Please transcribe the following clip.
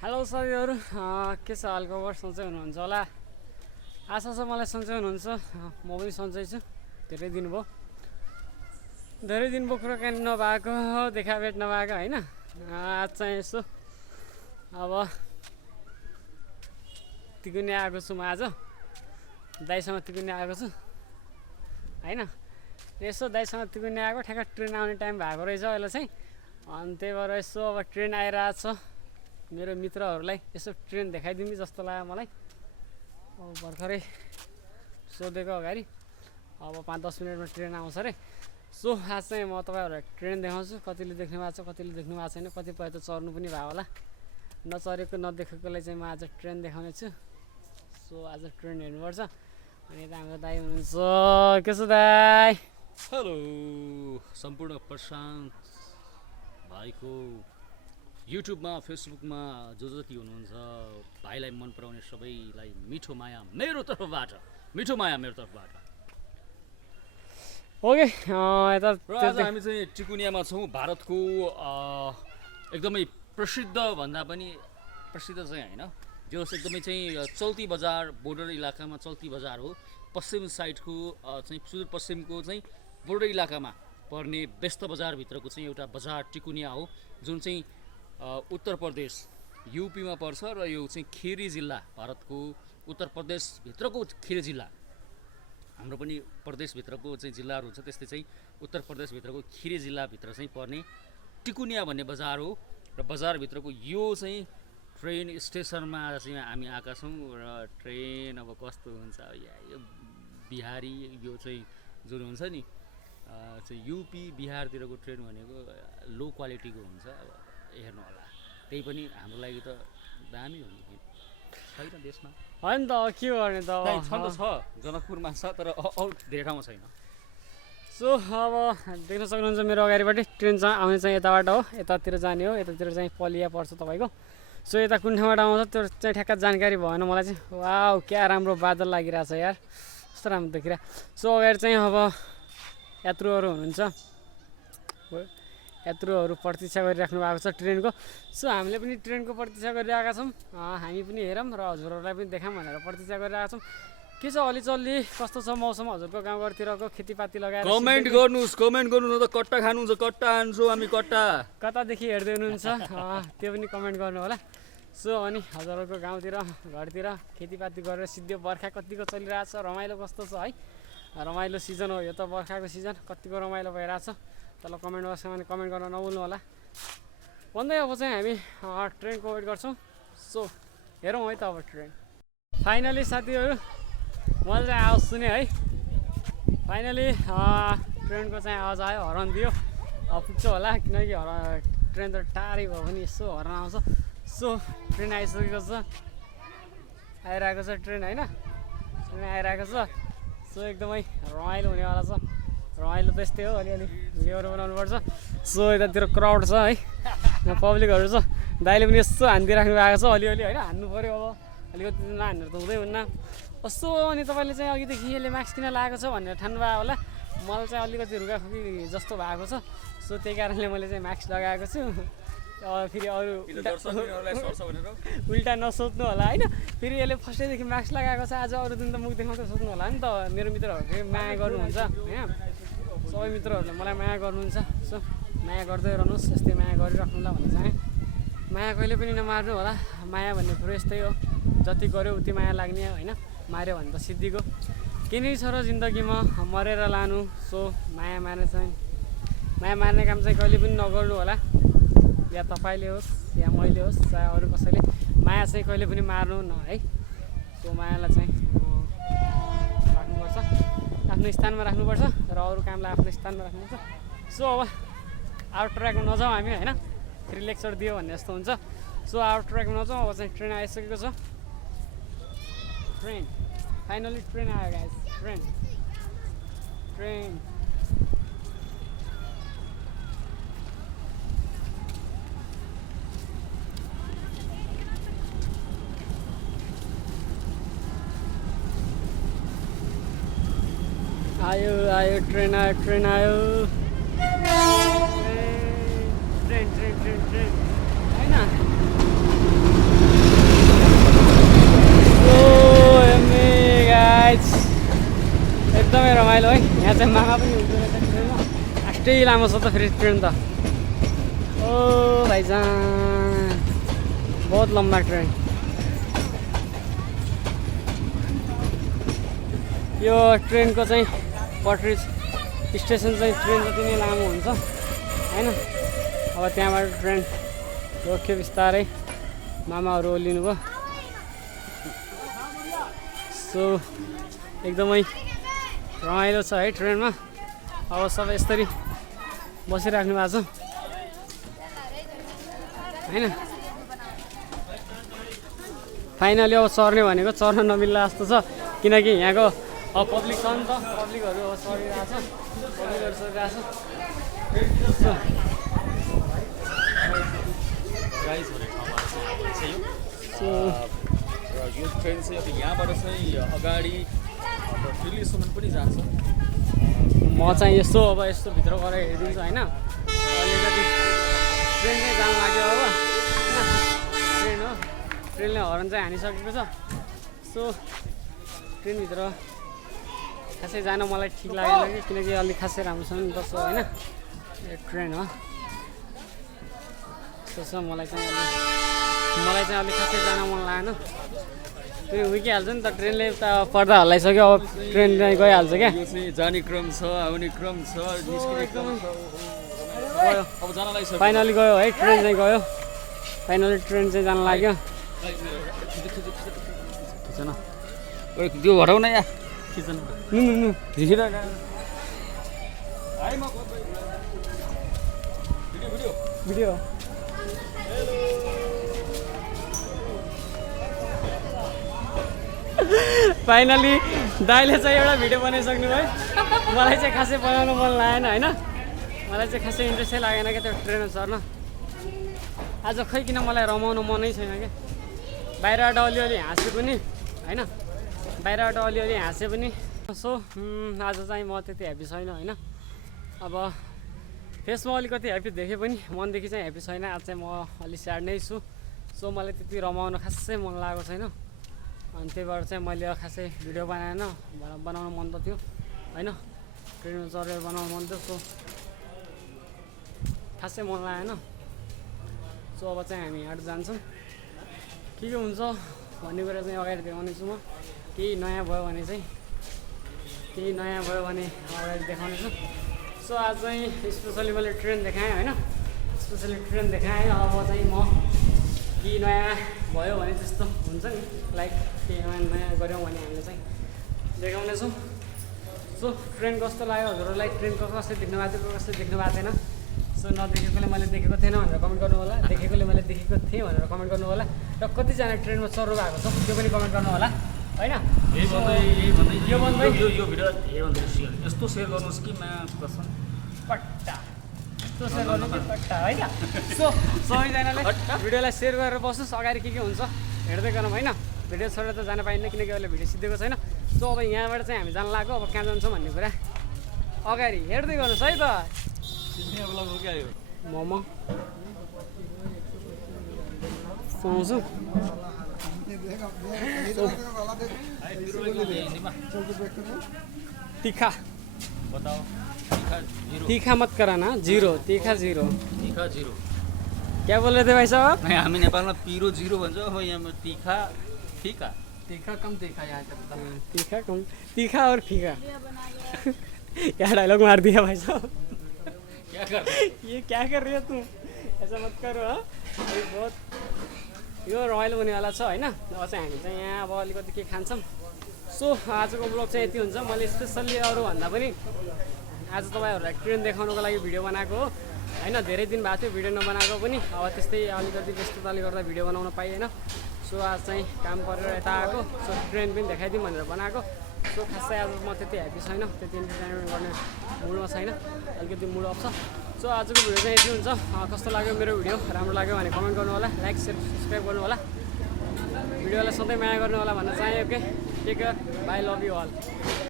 hello साथीहरू के छ हालखबर सन्चै हुनुहुन्छ होला आशा छ मलाई सन्चै हुनुहुन्छ म पनि सन्चै छु धेरै दिन भयो कुराकानी नभएको देखाभेट नभएको होइन आज चाहिँ यसो अब तिकुने आएको छु म आज दाइसँग तिकुने आएको छु होइन यसो दाइसँग तिकुने आएको ठ्याक्क ट्रेन आउने टाइम भएको रहेछ अहिले चाहिँ अनि त्यही भएर यसो अब ट्रेन आइरहेको छ मेरो मित्रहरूलाई यसो ट्रेन देखाइदिउँ जस्तो लाग्यो मलाई अब भर्खरै सोधेको अगाडि अब 5-10 मिनटमा ट्रेन आउँछ अरे सो आज चाहिँ म तपाईँहरूलाई ट्रेन देखाउँछु कतिले देख्नु भएको छ कतिले देख्नु भएको छैन कतिपय त चढ्नु पनि भयो होला नचढेको नदेखेकोलाई चाहिँ म आज ट्रेन देखाउने छु सो आज ट्रेन हेर्नुपर्छ अनि यता हाम्रो दाइ हुनुहुन्छ के छ दाइ हेलो सम्पूर्ण प्रशान्त भाइको युट्युबमा फेसबुकमा जो जति हुनुहुन्छ भाइलाई मन पराउने सबैलाई मिठो माया मेरो तर्फबाट ओके र आज हामी चाहिँ टिकुनियामा छौँ भारतको एकदमै प्रसिद्ध भन्दा पनि प्रसिद्ध चाहिँ होइन जो एकदमै चाहिँ चल्ती बजार बोर्डर इलाकामा चल्ती बजार हो पश्चिम साइडको चाहिँ सुदूरपश्चिमको चाहिँ बोर्डर इलाकामा पर्ने व्यस्त बजारभित्रको चाहिँ एउटा बजार टिकुनिया हो जुन चाहिँ उत्तर प्रदेश युपीमा पर्छ र यो चाहिँ खेरी जिल्ला भारतको उत्तर प्रदेशभित्रको खेरी जिल्ला हाम्रो पनि प्रदेशभित्रको चाहिँ जिल्लाहरू हुन्छ त्यस्तै चाहिँ उत्तर प्रदेशभित्रको खेरी जिल्लाभित्र चाहिँ पर्ने टिकुनिया भन्ने बजार हो र बजारभित्रको यो चाहिँ ट्रेन स्टेसनमा आज चाहिँ हामी आएका छौँ र ट्रेन अब कस्तो हुन्छ यो बिहारी यो चाहिँ जुन हुन्छ नि चाहिँ युपी बिहारतिरको ट्रेन भनेको लो क्वालिटीको हुन्छ अब हेर्नु होला त्यही पनि हाम्रो लागि त दामी हो नि छैन देशमा होइन त के गर्ने त छन् त छ जनकपुरमा छ तर अरू धेरै ठाउँमा छैन सो अब देख्न सक्नुहुन्छ मेरो अगाडिपट्टि ट्रेन चाहिँ आउने चाहिँ यताबाट हो यतातिर जाने हो यतातिर चाहिँ पलिया पर्छ तपाईँको सो यता कुन ठाउँबाट आउँछ त्यो चाहिँ ठ्याक्क जानकारी भएन मलाई चाहिँ वाउ क्या राम्रो बादल लागिरहेछ यार कस्तो राम्रो देखिरहेको सो अगाडि चाहिँ अब यात्रुहरू हुनुहुन्छ यात्रुहरू प्रतीक्षा गरिराख्नु भएको छ ट्रेनको सो हामीले पनि ट्रेनको प्रतीक्षा गरिरहेका छौँ हामी पनि हेरौँ र हजुरहरूलाई पनि देखाऊँ भनेर प्रतीक्षा गरिरहेका छौँ के छ अलिचल्ली कस्तो छ मौसम हजुरको गाउँघरतिरको खेतीपाती लगाएर कमेन्ट गर्नु न त कट्टा खानुहुन्छ कट्टा खान्छौँ हामी कट्टा कतादेखि हेर्दै हुनुहुन्छ त्यो पनि कमेन्ट गर्नु होला सो अनि हजुरहरूको गाउँतिर घरतिर खेतीपाती गरेर सिधै बर्खा कतिको चलिरहेछ रमाइलो कस्तो छ है रमाइलो सिजन हो यो त बर्खाको सिजन कतिको रमाइलो भइरहेछ तल कमेन्ट बक्समा पनि कमेन्ट गर्न नभुल्नु होला भन्दै अब चाहिँ हामी ट्रेनको वेट गर्छौँ सो हेरौँ है त अब ट्रेन फाइनली साथीहरू मैले चाहिँ आवाज सुने है फाइनली ट्रेनको चाहिँ आवाज आयो हर्न दियो पुग्छ होला किनकि ट्रेन त टाढै भयो भने यसो हर्न आउँछ सो ट्रेन आइसकेको छ आइरहेको छ ट्रेन होइन ट्रेन आइरहेको छ सो एकदमै रमाइलो हुनेवाला छ रमाइलो त यस्तै हो अलिअलि भिडियोहरू बनाउनु पर्छ सो यतातिर क्राउड छ है पब्लिकहरू छ दाइले पनि यस्तो हानिदिइराख्नु भएको छ अलिअलि होइन हान्नु पऱ्यो अब अलिकति नहानेर त हुँदै हुन्न कस्तो अनि तपाईँले चाहिँ अघिदेखि यसले मास्क किन लगाएको छ भनेर ठान्नु भयो होला मलाई चाहिँ अलिकति रुगाखुकी जस्तो भएको छ सो त्यही कारणले मैले चाहिँ मास्क लगाएको छु फेरि अरू उल्टा नसोध्नु होला होइन फेरि यसले फर्स्टैदेखि मास्क लगाएको छ आज अरू दिन त मुख देखाउँदा सोध्नु होला नि त मेरो मित्रहरूले माया गर्नुहुन्छ होइन सबै मित्रहरूले मलाई माया गर्नुहुन्छ सो माया गर्दै रहनुहोस् यस्तै माया गरिराख्नुला भन्ने चाहे माया कहिले पनि नमार्नु होला माया भन्ने कुरो यस्तै हो जति गऱ्यो उति माया लाग्ने होइन माऱ्यो भने त सिद्धिको के नै छ र जिन्दगीमा मरेर लानु सो माया मार्ने काम चाहिँ कहिले पनि नगर्नु होला या तपाईँले होस् या मैले होस् चाहे अरू कसैले माया चाहिँ कहिले पनि मार्नु न है सो मायालाई चाहिँ राख्नुपर्छ आफ्नो स्थानमा राख्नुपर्छ र अरू कामलाई आफ्नो स्थानमा राख्नुपर्छ सो अब आउट ट्र्याकमा नजाउँ हामी होइन फेरि लेक्चर दियो भन्ने जस्तो हुन्छ सो आउट ट्र्याकमा नजाउँ अब चाहिँ ट्रेन आइसकेको छ ट्रेन फाइनली ट्रेन आयो गाइस ट्रेन आयो ट्रेन आयो ट्रेन होइन छिट्टै लामो छ त फेरि ट्रेन त ओ भाइजान बहुत लम्बा ट्रेन यो ट्रेनको चाहिँ पटरी स्टेसन चाहिँ ट्रेन जति नै लामो हुन्छ हैन अब त्यहाँबाट ट्रेन रोक्यो बिस्तारै मामाहरू ओर्लिनु भयो सो एकदमै रमाइलो छ है ट्रेनमा अब सबै यसरी बसिराख्नु भएको छ हैन फाइनली अब चढ्ने भनेको चढ्न नमिल्ला जस्तो छ किनकि यहाँको अब पब्लिक छ नि त पब्लिकहरू अब चढिरहेको छ पब्लिकहरू चढिरहेको छ र यो ट्रेन चाहिँ अब यहाँबाट चाहिँ अगाडि दिल्लीसम्म पनि जान्छ म चाहिँ यस्तो अब यस्तो भित्र गएर हेरिदिन्छु होइन अलिकति ट्रेन नै जानु लाग्यो अब ट्रेन हो ट्रेनले हर्न चाहिँ हानिसकेको छ सो ट्रेनभित्र खासै जान मलाई ठिक लागेन कि किनकि अलिक खासै राम्रोसँग बस्छ होइन यो ट्रेन हो त्यसो मलाई चाहिँ अलिक खासै जान मन लागेन फेरि उकिहाल्छ नि त ट्रेनले त पर्दा हल्लाइसक्यो अब ट्रेन चाहिँ गइहाल्छ क्या यो चाहिँ जाने क्रम छ आउने क्रम छ निस्किने क्रम छ गयो अब जान लागिसक्यो फाइनली गयो है ट्रेन चाहिँ गयो फाइनली ट्रेन चाहिँ जान लाग्यो त्यो हटाउन या किचन नु भिडियो भिडियो फाइनली दाइले चाहिँ एउटा भिडियो बनाइसक्नु भयो मलाई चाहिँ खासै बनाउनु मन लागेन होइन मलाई चाहिँ खासै इन्ट्रेस्टै लागेन क्या त्यो ट्रेनमा चढ्न आज खै किन मलाई रमाउनु मनै छैन क्या बाहिरबाट अलिअलि हाँसे पनि होइन बाहिरबाट अलिअलि हाँसे पनि सो आज चाहिँ म त्यति ह्याप्पी छैन होइन अब फेसमा अलिकति ह्याप्पी देखेँ पनि मनदेखि चाहिँ ह्याप्पी छैन आज चाहिँ म अलिक स्याड नै छु सो मलाई त्यति रमाउन खासै मन लागेको छैन अनि त्यही भएर चाहिँ मैले खासै भिडियो बनाएन बनाउनु मन त थियो होइन ट्रेनमा चढेर बनाउनु मन थियो सो खासै मन लागेन सो अब चाहिँ हामी यहाँबाट जान्छौँ के हुन्छ भन्ने कुरा चाहिँ अगाडि देखाउनेछु म केही नयाँ भयो भने अगाडि देखाउनेछु सो आज चाहिँ स्पेसली मैले ट्रेन देखाएँ होइन स्पेसली ट्रेन देखाएँ अब चाहिँ म केही नयाँ भयो भने त्यस्तो हुन्छ नि लाइक केही नयाँ गऱ्यौँ भने हामीले चाहिँ देखाउनेछौँ सो ट्रेन कस्तो लाग्यो हजुरहरूलाई ट्रेनको कस्तो देख्नु भएको थियो कस्तो देख्नु भएको थिएन सो नदेखेकोले मैले देखेको थिएन भनेर कमेन्ट गर्नु होला देखेकोले मैले देखेको थिएँ भनेर कमेन्ट गर्नु होला र कतिजना ट्रेनमा चढ्नु भएको छ त्यो पनि कमेन्ट गर्नु होला होइन यो भिडियो यस्तो सेयर गर्नुहोस् कि पट्टा यस्तो सेयर गर्नु कि पट्टा होइन सो सबैजनाले भिडियोलाई सेयर गरेर बस्नुहोस् अगाडि के हुन्छ हेर्दै गरौँ होइन भिडियो छोडेर त जान पाइन्न किनकि अहिले भिडियो सिद्धेको छैन सो अब यहाँबाट चाहिँ हामी जान लाग्यो अब कहाँ जान्छौँ भन्ने कुरा अगाडि हेर्दै गर्नुहोस् है त मोमो सुहाउँछु तीखा तीखा मत कराना जीरो तीखा जीरो क्या बोल रहे थे भाई साहब हामी नेपालमा पिरो जिरो भन्छ अब यहाँ तीखा फीका तीखा कम तीखा यहाँ तीखा कम तीखा और फीका क्या डायलॉग मार दिया भाई साहब ये क्या कर रही हो तुम ऐसा मत करो हाँ बहुत यो रमाइलो हुनेवाला छ होइन अब चाहिँ हामी चाहिँ यहाँ अब अलिकति के खान्छौँ सो आजको ब्लग चाहिँ यति हुन्छ मैले स्पेसल्ली अरूभन्दा पनि आज तपाईँहरूलाई ट्रेन देखाउनुको लागि भिडियो बनाएको हो होइन धेरै दिन भएको थियो भिडियो नबनाएको पनि अब त्यस्तै अलिकति व्यस्तताले गर्दा भिडियो बनाउन पाइएन सो आज चाहिँ काम परेर यता आएको सो ट्रेन पनि देखाइदिउँ भनेर बनाएको सो खासै आज म त्यति ह्याप्पी छैन त्यति इन्टरटेनमेन्ट गर्ने मुडमा छैन अलिकति मुड अफ छ सो आजको भिडियो चाहिँ यति हुन्छ कस्तो लाग्यो मेरो भिडियो राम्रो लाग्यो भने कमेन्ट गर्नु होला लाइक सेयर सब्सक्राइब गर्नु होला भिडियोलाई सधैँ माया गर्नु होला भन्न चाहेँ okay take care bye love you all